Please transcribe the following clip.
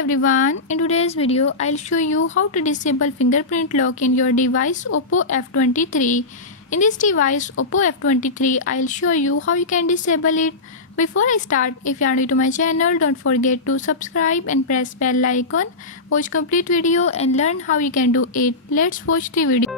everyone, in today's video I'll show you how to disable fingerprint lock in your device OPPO F23. In this device OPPO F23, I'll show you how you can disable it. Before I start, if you are new to my channel, don't forget to subscribe and press bell icon. Watch complete video and learn how you can do it. Let's watch the video.